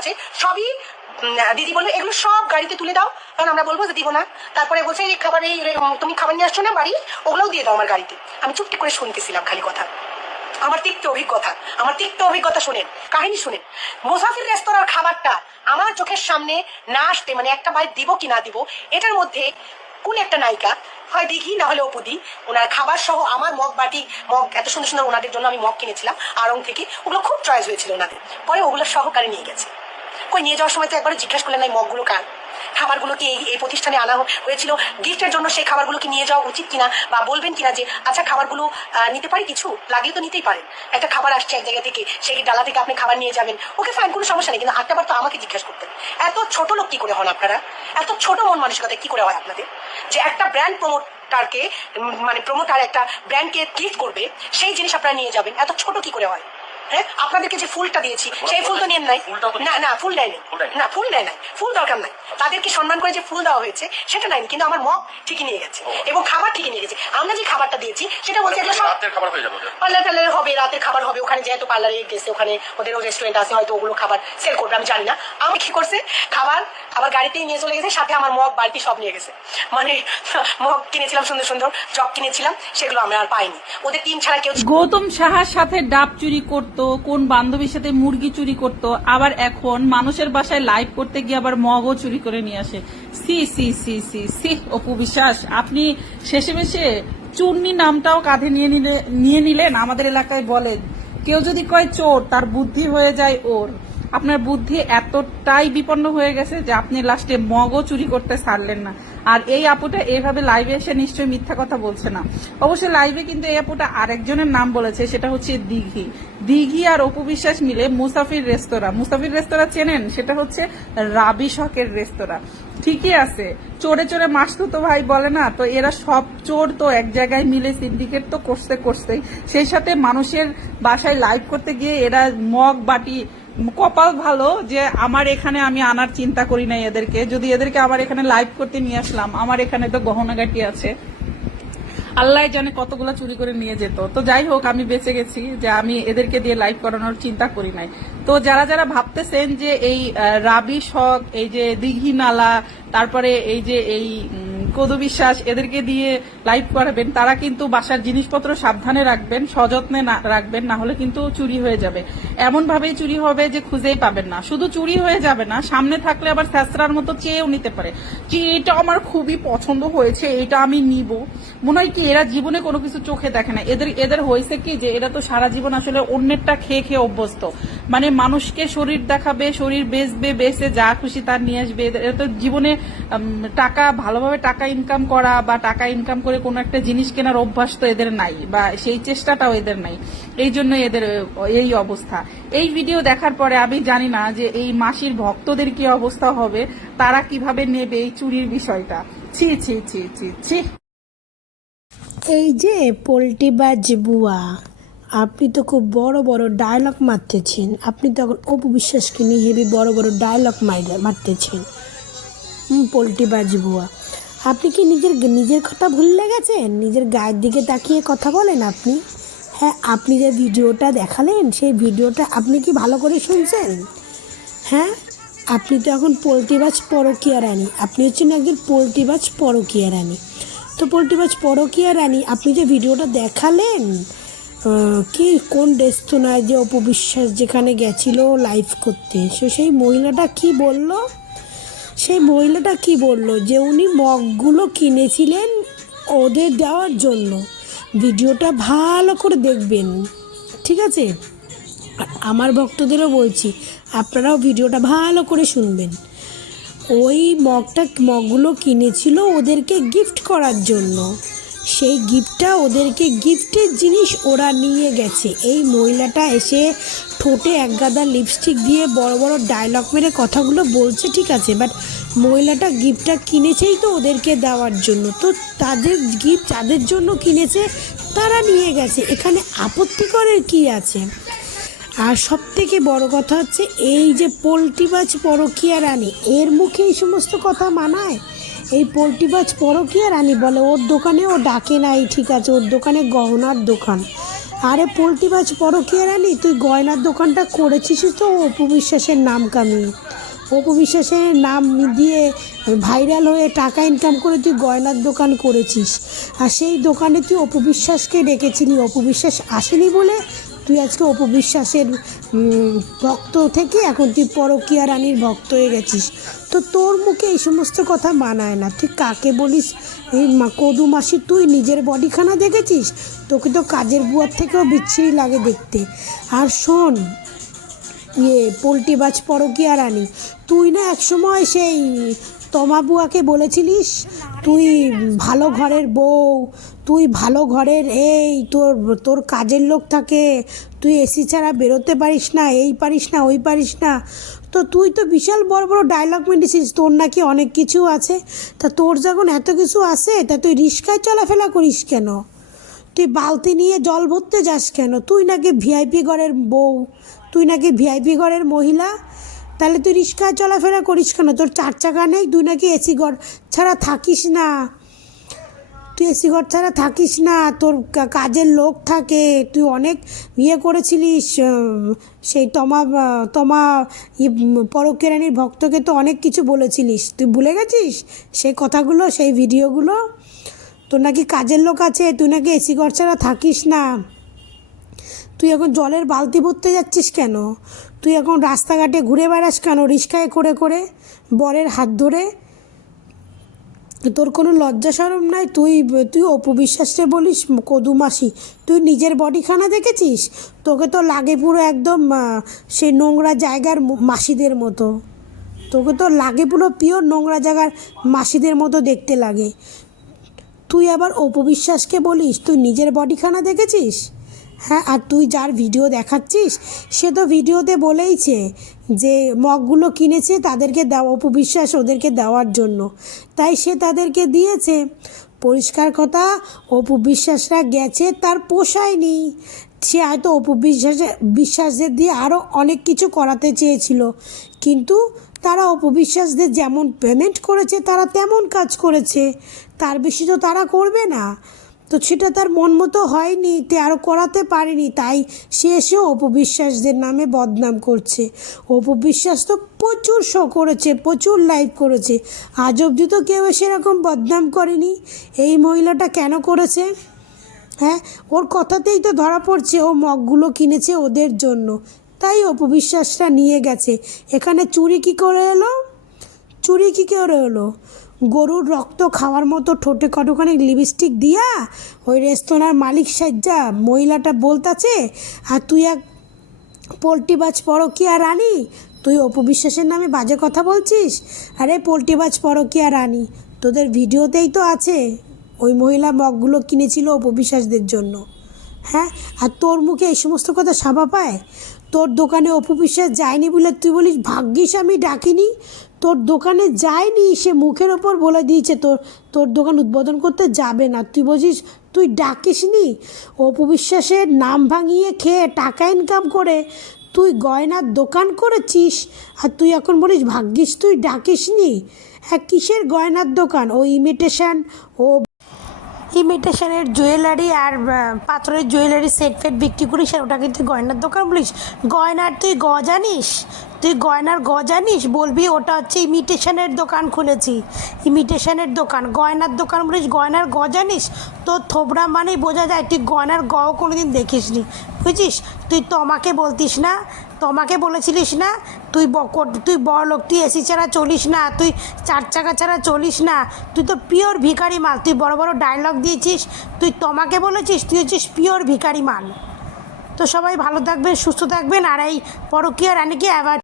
আছে, সবই দিদি বলল, এগুলো সব গাড়িতে তুলে দাও। কারণ আমরা বলব যে দিব না। তারপরে বলছে, এই খাবার এই তুমি খাবার নিয়ে আসছো না, বাড়ি? ওগুলোও দিয়ে দাও আমার গাড়িতে। আমি চুপটি করে শুনতেছিলাম খালি কথা। আমার তিক্ত অভিজ্ঞতা, আমার তিক্ত অভিজ্ঞতা শুনেন, কাহিনী শুনেন। মুসাফির রেস্তোরাঁর খাবারটা আমার চোখের সামনে না আসতে মানে একটা বাইট দিব কি না দিব, এটার মধ্যে কোন একটা নায়িকা, হয় দিঘি, না হলে অপুদি, ওনার খাবার সহ আমার মগ বাটি, মগ, এত সুন্দর সুন্দর ওনাদের জন্য আমি মগ কিনেছিলাম, আড়ং থেকে। ওগুলো খুব চয়েস হয়েছিল ওনাদের। পরে ওগুলো সহকারে নিয়ে গেছে। কই নিয়ে যাওয়ার সময় তো একবার জিজ্ঞেস করলেন না মগগুলো কার? খাবারগুলো কি এই এই প্রতিষ্ঠানে আনা হয়েছিল? গিফটের জন্য সেই খাবারগুলো কি নিয়ে যাওয়া উচিত কিনা বা বলবেন কিনা যে আচ্ছা খাবারগুলো নিতে পারি কিছু? লাগলে তো নিতেই পারেন। একটা খাবার আসছে এক জায়গা থেকে সেই ডালা থেকে আপনি খাবার নিয়ে যাবেন? ওকে ফাইন কোনো সমস্যা নেই, কিন্তু আটটাবার তো আমাকে জিজ্ঞেস করতেন এত ছোট লোক কি করে হন আপনারা? এত ছোট মন মানসিকতা কি করে হয় আপনাদের? যে একটা ব্র্যান্ড প্রমোটারকে মানে প্রমোটার একটা ব্র্যান্ডকে গিফট করবে, সেই জিনিস আপনারা নিয়ে যাবেন। এত ছোট কি করে হয়? হ্যাঁ? আপনাদেরকে যে ফুলটা দিয়েছি সেই ফুল তো নেন নাই? না না ফুল দেয়নি না ফুল দেয় নাই। ফুল দরকার নাই। তাদেরকে সম্মান করে যে ফুল দেওয়া হয়েছে সেটা নাই কিন্তু আমার মগ ঠিকই নিয়ে গেছে এবং খাবার ঠিকই নিয়ে গেছে। আমরা যে খাবারটা দিয়েছি সেটা বলছে এগুলো সব রাতের খাবার হয়ে যাবে পার্লার টার্লারে হবে রাতের খাবার হবে ওখানে যেহেতু পার্লারে গেছে ওখানে ওদের রেস্টুরেন্ট আছে হয়তো ওগুলো খাবার সেল করবে আমি জানি না। আমি কি করছে খাবার আবার গাড়িতেই নিয়ে চলে গেছে সাথে আমার মগ বাড়তি সব নিয়ে গেছে। মানে মগ কিনেছিলাম সুন্দর সুন্দর জগ কিনেছিলাম সেগুলো আমরা আর পাইনি। ওদের টিম ছাড়া কেউ গৌতম সাহার সাথে ডাব চুরি করত কোন বান্ধবীর সাথে মুরগি চুরি করতো, আবার এখন মানুষের বাসায় লাইভ করতে গিয়ে আবার মগও চুরি করে নিয়ে আসে। C C C C C, Apu Biswas, আপনি শেষে মেশে চুন্নি নামটাও কাঁধে নিয়ে নিলে নিয়ে নিলেন, আমাদের এলাকায় বলেন। কেউ যদি কয় চোর, তার বুদ্ধি হয়ে যায় ওর। আপনার বুদ্ধি এতটাই বিপন্ন হয়ে গেছে যে আপনি লাস্টে মগও চুরি করতে ছাড়লেন না। আর এই আপুটা এইভাবে লাইভে এসে নিশ্চয়ই মিথ্যা কথা বলছে না। অবশ্যই লাইভে কিন্তু এই আপুটা আরেকজনের নাম বলেছে, সেটা হচ্ছে দিঘি। দিঘি আর অপু বিশ্বাস মিলে মুসাফির রেস্তোরাঁ। মুসাফির রেস্তোরাঁ চেনেন? সেটা হচ্ছে রাবি শখের রেস্তোরাঁ। ঠিকই আছে। চোরে চোরে মাসতো তো ভাই বলে না, তো এরা সব চোর তো এক জায়গায় মিলে সিন্ডিকেট তো করতে করতেই সেই সাথে মানুষের বাসায় লাইভ করতে গিয়ে এরা মগ, বাটি কপাল ভালো যে আমার এখানে আমি আনার চিন্তা করি নাই এদেরকে। যদি এদেরকে আমার এখানে লাইভ করতে নিয়ে আসলাম, আমার এখানে তো গহনাগাটি আছে। আল্লাহ জানে কতগুলো চুরি করে নিয়ে যেত। তো যাই হোক, আমি বেঁচে গেছি যে আমি এদেরকে দিয়ে লাইভ করানোর চিন্তা করি নাই। তো যারা যারা ভাবতেছেন যে এই রাবি শখ, এই যে দিঘি নালা তারপরে এই যে এই কদু বিশ্বাস এদেরকে দিয়ে লাইভ করাবেন, তারা কিন্তু বাসার জিনিসপত্র সাবধানে রাখবেন, সযত্নে রাখবেন, না হলে কিন্তু চুরি হয়ে যাবে। এমন ভাবেই চুরি হবে যে খুঁজেই পাবেন না। শুধু চুরি হয়ে যাবে না, সামনে থাকলে আবার স্যাঁচড়ার মতো চেয়েও নিতে পারে। যে এটা আমার খুবই পছন্দ হয়েছে, এটা আমি নিব। মনে হয় কি, এরা জীবনে কোনো কিছু চোখে দেখে না। এদের এদের হয়েছে কি যে, এরা তো সারা জীবন আসলে অন্যেরটা খেয়ে খেয়ে অভ্যস্ত। মানে মানুষকে শরীর দেখাবে, শরীর বেচবে, বেচে যা খুশি তার নিয়ে আসবে। তো জীবনে টাকা, ভালোভাবে টাকা ইনকাম করা বা টাকা ইনকাম করে কোনো একটা জিনিস কেনার অভ্যাস তো এদের নাই বা সেই চেষ্টাটাও এদের নাই। এই জন্য এদের, এই অবস্থা। এই ভিডিও দেখার পরে আমি জানি না যে এই মাসির ভক্তদের কি অবস্থা হবে, তারা কীভাবে নেবে এই চুরির বিষয়টা। ছি ছি ছি ছি ছি। এই যে পোলট্রিবাজ বুয়া আপনি তো খুব বড় বড় ডায়লগ মারতেছেন। আপনি তো এখন অপু বিশ্বাসকে নিয়ে হেবি বড় বড় ডায়লগ মারতেছেন। হুম পোলট্রিবাজ বুয়া। আপনি কি নিজের নিজের কথা ভুলে গেছেন? নিজের গায়ের দিকে তাকিয়ে কথা বলেন আপনি। হ্যাঁ আপনি যে ভিডিওটা দেখালেন, সেই ভিডিওটা আপনি কি ভালো করে শুনছেন? হ্যাঁ আপনি তো এখন পোলট্রিবাজ পরকিয়া রানী। আপনি হচ্ছেন একজন পোলট্রিবাজ পরকিয়া রানী। তো পোলট্রিবাজ পরকিয়া রানী, আপনি যে ভিডিওটা দেখালেন কি, কোন রেস্তোরাঁয় যে অপবিশ্বাস যেখানে গেছিল লাইভ করতে? সে সেই মহিলাটা কি বলল? সেই মহিলাটা কি বলল যে উনি মগগুলো কিনেছিলেন ওদের দেওয়ার জন্য। ভিডিওটা ভালো করে দেখবেন, ঠিক আছে? আমার ভক্তদেরও বলছি, আপনারাও ভিডিওটা ভালো করে শুনবেন। ওই মগটা, মগগুলো কিনেছিল ওদেরকে গিফট করার জন্য। সেই গিফটটা ওদেরকে গিফটের জিনিস ওরা নিয়ে গেছে। এই মহিলাটা এসে ঠোঁটে এক গাদা লিপস্টিক দিয়ে বড় বড় ডায়লগ মেরে কথাগুলো বলছে, ঠিক আছে বাট মহিলাটা গিফটটা কিনেছেই তো ওদেরকে দেওয়ার জন্য। তো তাদের গিফট যাদের জন্য কিনেছে, তারা নিয়ে গেছে। এখানে আপত্তিকরের কি আছে? আর সব থেকে বড় কথা হচ্ছে, এই যে পোলট্রিবাজ পরকিয়া রানী, এর মুখে এই সমস্ত কথা মানায়? এই পোলট্রি পোলট্রিবাজ পরকিয়া রানী বলে, ওর দোকানে ও ডাকে নাই ঠিক আছে, ওর দোকানে গহনার দোকান। আরে পোলট্রি পোলট্রিবাজ পরকিয়া রানি, তুই গয়নার দোকানটা করেছিস তো অপু বিশ্বাসের নাম কামিয়ে। অপু বিশ্বাসের নাম দিয়ে ভাইরাল হয়ে টাকা ইনকাম করে তুই গয়নার দোকান করেছিস। আর সেই দোকানে তুই অপু বিশ্বাসকে ডেকেছিলি, অপু বিশ্বাস আসেনি বলে তুই আজকে অপু বিশ্বাসের ভক্ত থেকে এখন তুই পরকিয়া রানীর ভক্ত হয়ে গেছিস। তো তোর মুখে এই সমস্ত কথা মানায় না। তুই কাকে বলিস? এই মা- কদু মাসি, তুই নিজের বডিখানা দেখেছিস? তোকে তো কাজের বুয়ার থেকেও বিচ্ছিরি লাগে দেখতে। আর শোন ইয়ে পোলট্রিবাজ পরকিয়া রানী, তুই না একসময় সেই তমা বুয়াকে বলেছিলিস, তুই ভালো ঘরের বউ তুই ভালো ঘরের, এই তোর তোর কাজের লোক থাকে, তুই এসি ছাড়া বেরোতে পারিস না, এই পারিস না, ওই পারিস না। তো তুই তো বিশাল বড় বড় ডায়লগ মেরেছিস তোর নাকি অনেক কিছু আছে। তা তোর যখন এত কিছু আছে, তা তুই রিস্কায় চলাফেরা করিস কেন? তুই বালতি নিয়ে জল ভরতে যাস কেন? তুই নাকি ভিআইপি ঘরের বউ, তুই নাকি ভিআইপি ঘরের মহিলা? তাহলে তুই রিক্সায় চলাফেরা করিস কেন? তোর চার চাকা নেই, তুই নাকি এসি ঘর ছাড়া থাকিস না। তুই এসি ঘর ছাড়া থাকিস না, তোর কাজের লোক থাকে, তুই অনেক ইয়ে করেছিলিস সেই তমা তমা পরকেরানির ভক্তকে তো অনেক কিছু বলেছিলিস। তুই ভুলে গেছিস সেই কথাগুলো, সেই ভিডিওগুলো? তোর নাকি কাজের লোক আছে, তুই নাকি এসি ঘর ছাড়া থাকিস না। তুই এখন জলের বালতি ভরতে যাচ্ছিস কেন? তুই এখন রাস্তাঘাটে ঘুরে বেড়াস কেন, রিক্সায় করে করে, বরের হাত ধরে? তোর কোনো লজ্জা সরম নাই? তুই তুই অপবিশ্বাসে বলিস, কদু মাসি, তুই নিজের বডিখানা দেখেছিস? তোকে তো লাগে পুরো একদম সেই নোংরা জায়গার মাসিদের মতো। তোকে তো লাগে পুরো পিওর নোংরা জায়গার মাসিদের মতো দেখতে লাগে। তুই আবার অপবিশ্বাসকে বলিস, তুই নিজের বডিখানা দেখেছিস? হ্যাঁ আর তুই যার ভিডিও দেখাচ্ছিস, সে তো ভিডিওতে বলেইছে যে মগগুলো কিনেছে তাদেরকে দেওয়া অপবিশ্বাস ওদেরকে দেওয়ার জন্য। তাই সে তাদেরকে দিয়েছে। পরিষ্কার কথা অপবিশ্বাসরা গেছে, তার পোষায়নি সে হয়তো অপবিশ্বাসে বিশ্বাসদের দিয়ে আরও অনেক কিছু করাতে চেয়েছিল। কিন্তু তারা অপবিশ্বাসদের যেমন পেমেন্ট করেছে, তারা তেমন কাজ করেছে। তার বেশি তো তারা করবে না। তো সেটা তার মন মতো হয়নি, তে আরও করাতে পারেনি, তাই সে এসেও অপবিশ্বাসদের নামে বদনাম করছে। অপবিশ্বাস তো প্রচুর শো করেছে, প্রচুর লাইভ করেছে। আজ অবধি তো কেউ সেরকম বদনাম করেনি। এই মহিলাটা কেন করেছে? হ্যাঁ ওর কথাতেই তো ধরা পড়ছে, ও মগগুলো কিনেছে ওদের জন্য। তাই অপবিশ্বাসটা নিয়ে গেছে। এখানে চুরি কী করে এলো? চুরি কী করে হলো? গরুর রক্ত খাওয়ার মতো ঠোঁটে কতখানি লিপস্টিক দিয়া ওই রেস্তোরাঁর মালিক সাজ্জা মহিলাটা বলতাছে, আর তুই এক পোলট্রিবাজ পরকিয়া রানী, তুই অপবিশ্বাসের নামে বাজে কথা বলছিস? আরে পোলট্রিবাজ পরকিয়া রানী, তোদের ভিডিওতেই তো আছে, ওই মহিলা মগগুলো কিনেছিল অপবিশ্বাসদের জন্য। হ্যাঁ আর তোর মুখে এই সমস্ত কথা সাবা পায়? তোর দোকানে অপবিশ্বাস যায়নি বলে তুই বলিস, ভাগ্যিস আমি ডাকিনি। তোর দোকানে যায়নি, সে মুখের ওপর বলে দিয়েছে, তোর তোর দোকান উদ্বোধন করতে যাবে না। তুই বলছিস তুই ডাকিসনি? অপবিশ্বাসের নাম ভাঙিয়ে খেয়ে টাকা ইনকাম করে তুই গয়নার দোকান করেছিস আর তুই এখন বলিস, ভাগ্যিস তুই ডাকিসনি। হ্যাঁ কিসের গয়নার দোকান? ও ইমিটেশন ও ইমিটেশনের জুয়েলারি আর পাথরের জুয়েলারি সেট ফেট বিক্রি করিস আর ওটাকে তুই গয়নার দোকান বলিস। গয়নার তুই গ জানিস? তুই গয়নার গ জানিস? বলবি ওটা হচ্ছে ইমিটেশনের দোকান খুলেছি। ইমিটেশনের দোকান, গয়নার দোকান বলিস, গয়নার গ জানিস? তোর থোবরা মানেই বোঝা যায়, তুই গয়নার গও কোনোদিন দেখিসনি। বুঝিস? তুই তোমাকে বলতিস না, তোমাকে বলেছিলিস না তুই তুই বড় লোক, তুই এসি ছাড়া চলিস না, তুই চার চাকা ছাড়া চলিস না, তুই তো পিওর ভিখারি মাল, তুই বড় বড় ডায়লগ দিয়েছিস, তুই তোমাকে বলেছিস, তুই হচ্ছিস পিওর ভিখারি মাল। তো সবাই ভালো থাকবেন, সুস্থ থাকবেন, আর এই পরকীয়া রানীকে অ্যাভয়েড